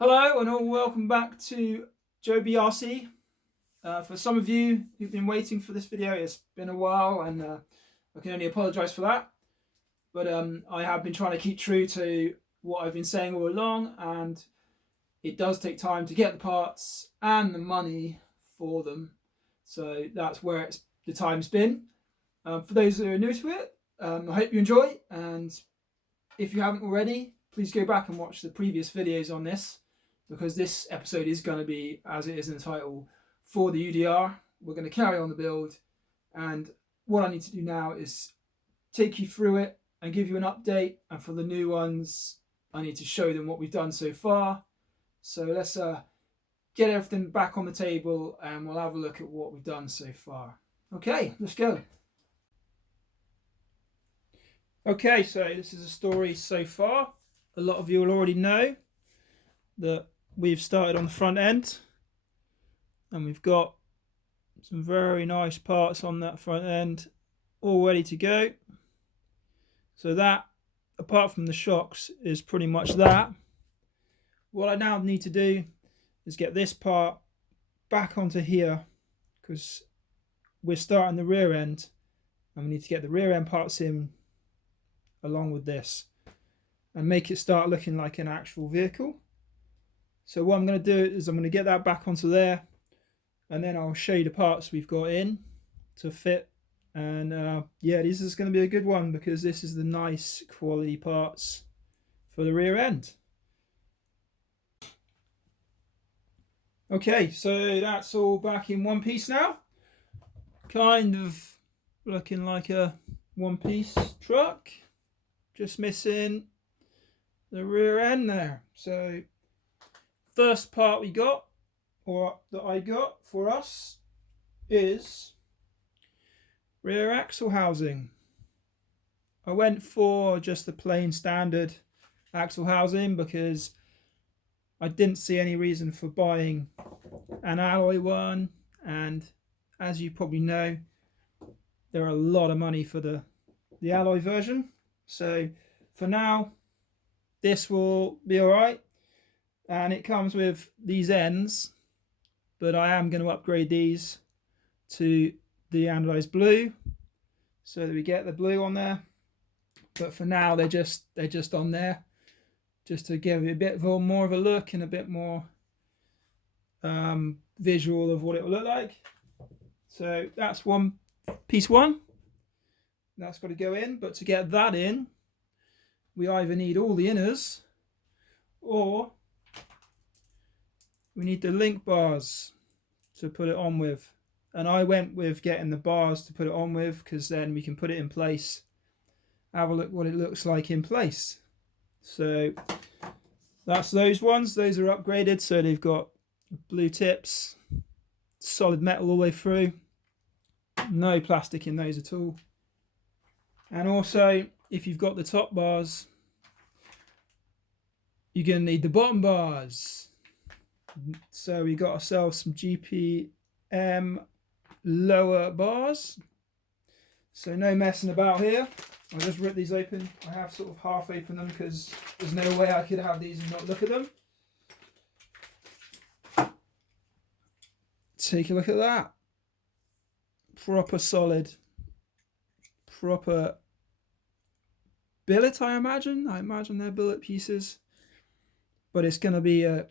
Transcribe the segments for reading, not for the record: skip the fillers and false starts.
Hello and all, welcome back to Joe BRC. For some of you who've been waiting for this video, it's been a while and I can only apologise for that. But I have been trying to keep true to what I've been saying all along, and it does take time to get the parts and the money for them. So that's where the time's been. For those who are new to it, I hope you enjoy, and if you haven't already, please go back and watch the previous videos on this, because this episode is going to be, as it is in the title, for the UDR. We're going to carry on the build, and what I need to do now is take you through it and give you an update, and for the new ones I need to show them what we've done so far. So let's get everything back on the table and we'll have a look at what we've done so far. Okay, let's go. Okay, so this is a story so far. A lot of you will already know that we've started on the front end and we've got some very nice parts on that front end all ready to go. So that, apart from the shocks, is pretty much that. What I now need to do is get this part back onto here, because we're starting the rear end and we need to get the rear end parts in along with this and make it start looking like an actual vehicle. So what I'm going to do is I'm going to get that back onto there, and then I'll show you the parts we've got in to fit. And yeah, this is going to be a good one because this is the nice quality parts for the rear end. Okay, so that's all back in one piece now. Kind of looking like a one-piece truck, just missing the rear end there. So first part we got, or that I got for us, is rear axle housing. I went for just the plain standard axle housing because I didn't see any reason for buying an alloy one, and as you probably know, there are a lot of money for the alloy version. So for now, this will be alright, and it comes with these ends, but I am going to upgrade these to the anodized blue so that we get the blue on there. But for now, they're just on there, just to give it a bit more of a look and a bit more visual of what it will look like. So that's piece one. That's got to go in, but to get that in, we either need all the inners or we need the link bars to put it on with. And I went with getting the bars to put it on with, because then we can put it in place, have a look what it looks like in place. So that's those ones. Those are upgraded, so they've got blue tips, solid metal all the way through, no plastic in those at all. And also, if you've got the top bars, you're going to need the bottom bars. So we got ourselves some GPM lower bars. So no messing about here. I'll just rip these open. I have sort of half opened them because there's no way I could have these and not look at them. Take a look at that. Proper solid. Proper billet, I imagine. I imagine they're billet pieces. But it's going to be a,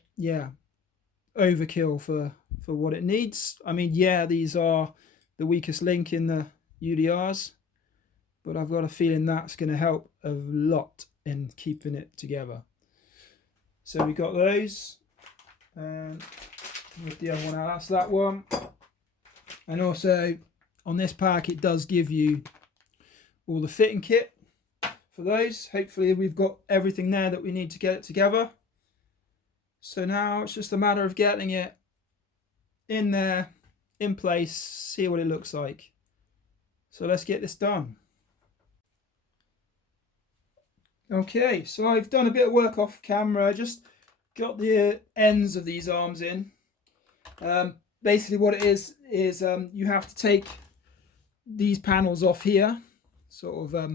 overkill for what it needs. I mean, yeah, these are the weakest link in the UDRs, but I've got a feeling that's going to help a lot in keeping it together. So we got those, and with the other one out, that's that one. And also on this pack, it does give you all the fitting kit for those. Hopefully we've got everything there that we need to get it together. So now it's just a matter of getting it in there, in place, see what it looks like. So let's get this done. Okay, so I've done a bit of work off camera. I just got the ends of these arms in. Basically what it is you have to take these panels off here, sort of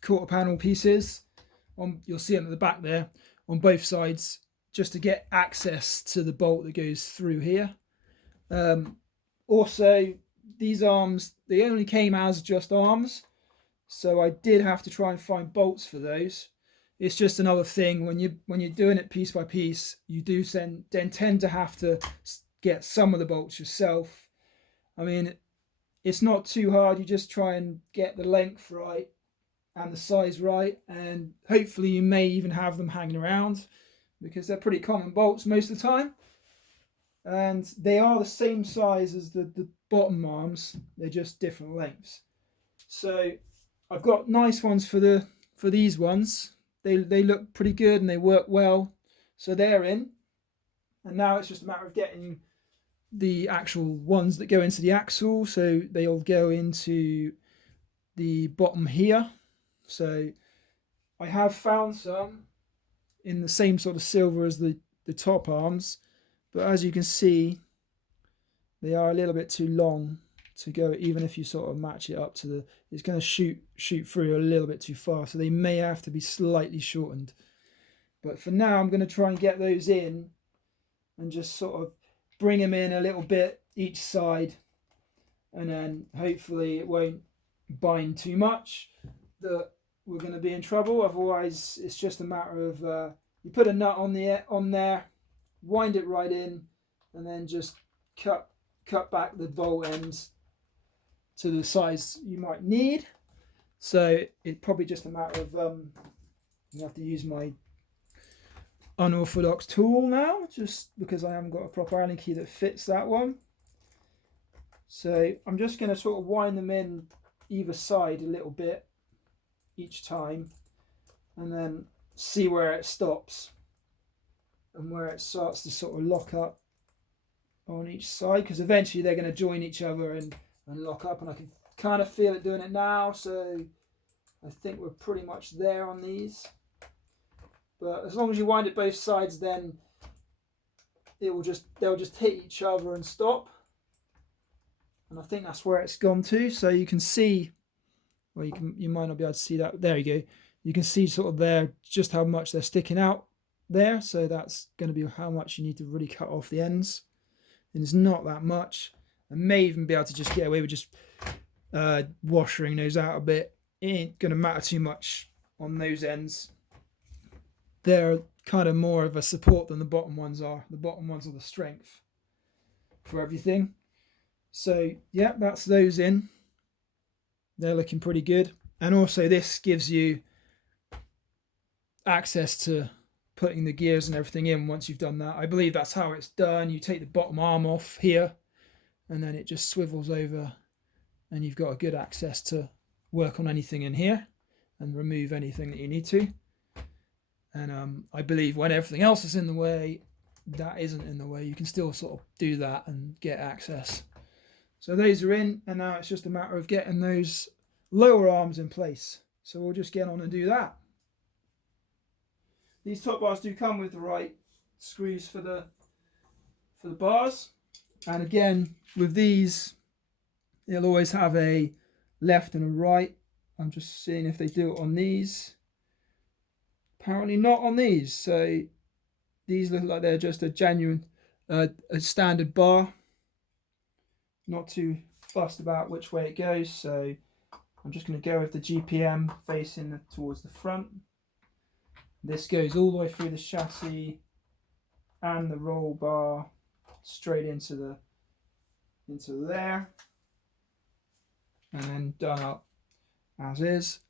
quarter panel pieces. You'll see them at the back there on both sides. just to get access to the bolt that goes through here. Also, these arms, they only came as just arms, so I did have to try and find bolts for those. It's just another thing when you're doing it piece by piece, you do then tend to have to get some of the bolts yourself. I mean, it's not too hard. You just try and get the length right and the size right, and hopefully you may even have them hanging around, because they're pretty common bolts most of the time, and they are the same size as the bottom arms, they're just different lengths. So I've got nice ones for these ones. They look pretty good and they work well, so they're in. And now it's just a matter of getting the actual ones that go into the axle, so they'll go into the bottom here. So I have found some in the same sort of silver as the top arms, but as you can see, they are a little bit too long to go, even if you sort of match it up to the, it's going to shoot through a little bit too far, so they may have to be slightly shortened. But for now, I'm going to try and get those in and just sort of bring them in a little bit each side, and then hopefully it won't bind too much that we're going to be in trouble. Otherwise, it's just a matter of you put a nut on there, wind it right in, and then just cut back the bolt ends to the size you might need. So it's probably just a matter of you have to use my unorthodox tool now, just because I haven't got a proper Allen key that fits that one. So I'm just going to sort of wind them in either side a little bit each time, and then see where it stops and where it starts to sort of lock up on each side, because eventually they're going to join each other and lock up, and I can kind of feel it doing it now. So I think we're pretty much there on these. But as long as you wind it both sides, then they'll just hit each other and stop. And I think that's where it's gone to. So you can see, well, you might not be able to see that. There you go. You can see sort of there just how much they're sticking out there. So that's going to be how much you need to really cut off the ends. And it's not that much. I may even be able to just get away with just washing those out a bit. It ain't going to matter too much on those ends. They're kind of more of a support than the bottom ones are. The bottom ones are the strength for everything. So yeah, that's those in. They're looking pretty good. And also this gives you access to putting the gears and everything in once you've done that. I believe that's how it's done. You take the bottom arm off here, and then it just swivels over, and you've got a good access to work on anything in here and remove anything that you need to. And I believe when everything else is in the way, that isn't in the way, you can still sort of do that and get access. So those are in, and now it's just a matter of getting those lower arms in place. So we'll just get on and do that. These top bars do come with the right screws for the bars. And again, with these, it'll always have a left and a right. I'm just seeing if they do it on these. Apparently not on these. So these look like they're just a genuine, a standard bar. Not too fussed about which way it goes. So I'm just going to go with the GPM facing towards the front. This goes all the way through the chassis and the roll bar straight into there, and then done up as is.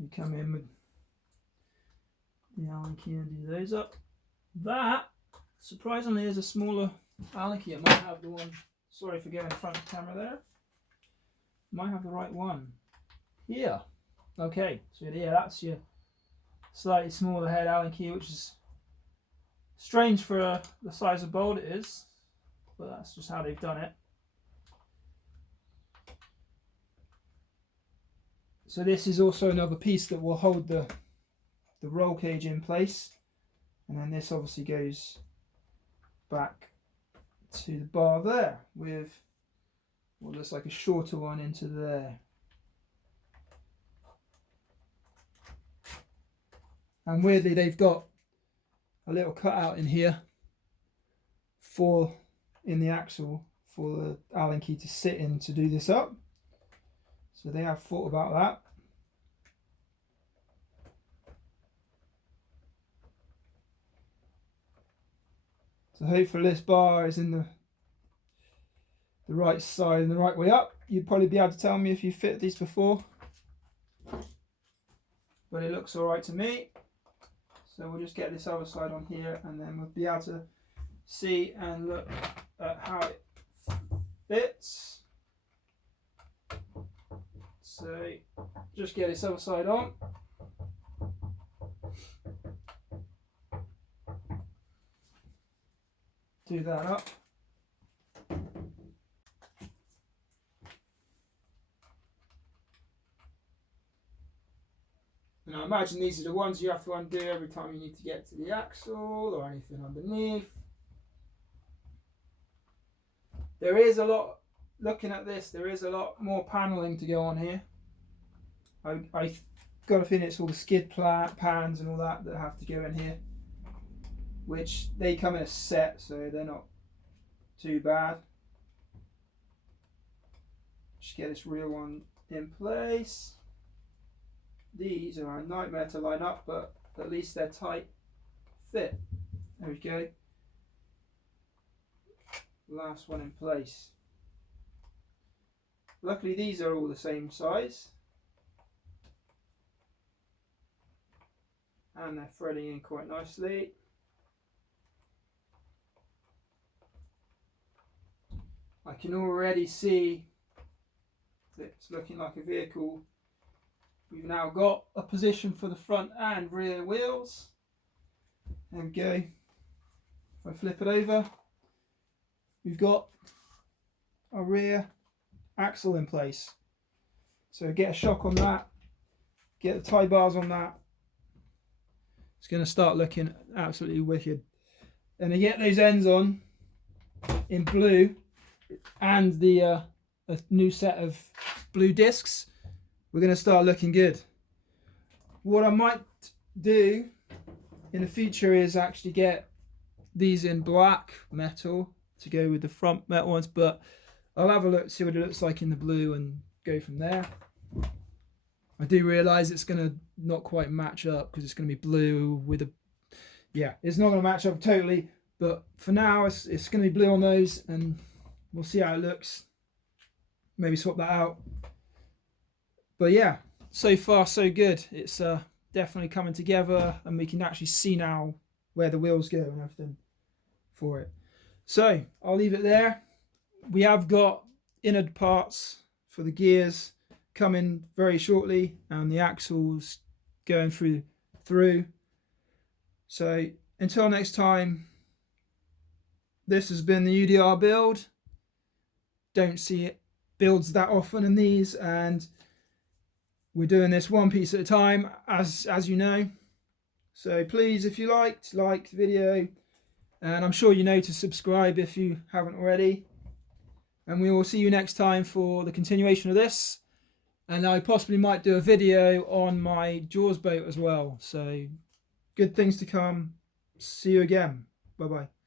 You come in with the Allen key and do those up. That surprisingly is a smaller Allen key. I might have the one, sorry for going in front of the camera there, might have the right one here. Okay, so yeah, that's your slightly smaller head Allen key, which is strange for the size of bolt it is, but that's just how they've done it. So this is also another piece that will hold the roll cage in place, and then this obviously goes back to the bar there with what looks like a shorter one into there. And weirdly, they've got a little cutout in here in the axle for the Allen key to sit in to do this up. So they have thought about that. So hopefully this bar is in the right side and the right way up. You'd probably be able to tell me if you fit these before. But it looks alright to me. So we'll just get this other side on here and then we'll be able to see and look at how it fits. So just get this other side on. Do that up. And I imagine these are the ones you have to undo every time you need to get to the axle or anything underneath. There is a lot, looking at this, there is a lot more panelling to go on here. I got a feeling it's all the skid pans and all that have to go in here, which they come in a set, so they're not too bad. Just get this real one in place. These are a nightmare to line up, but at least they're tight fit. There we go. Last one in place. Luckily these are all the same size. And they're threading in quite nicely. I can already see that it's looking like a vehicle. We've now got a position for the front and rear wheels. There we go. If I flip it over, we've got a rear axle in place. So get a shock on that, get the tie bars on that. It's going to start looking absolutely wicked. And to get those ends on in blue and the a new set of blue discs, we're going to start looking good. What I might do in the future is actually get these in black metal to go with the front metal ones, but I'll have a look, see what it looks like in the blue and go from there. I do realise it's going to not quite match up because it's going to be blue with a... Yeah, it's not going to match up totally, but for now it's going to be blue on those and we'll see how it looks. Maybe swap that out. But yeah, so far so good. It's definitely coming together and we can actually see now where the wheels go and everything for it. So I'll leave it there. We have got inner parts for the gears coming very shortly and the axles going through. So until next time, this has been the UDR build. Don't see it builds that often in these, and we're doing this one piece at a time, as you know. So please, if you like the video, and I'm sure you know to subscribe if you haven't already. And we will see you next time for the continuation of this. And I possibly might do a video on my Jaws boat as well. So good things to come. See you again. Bye bye.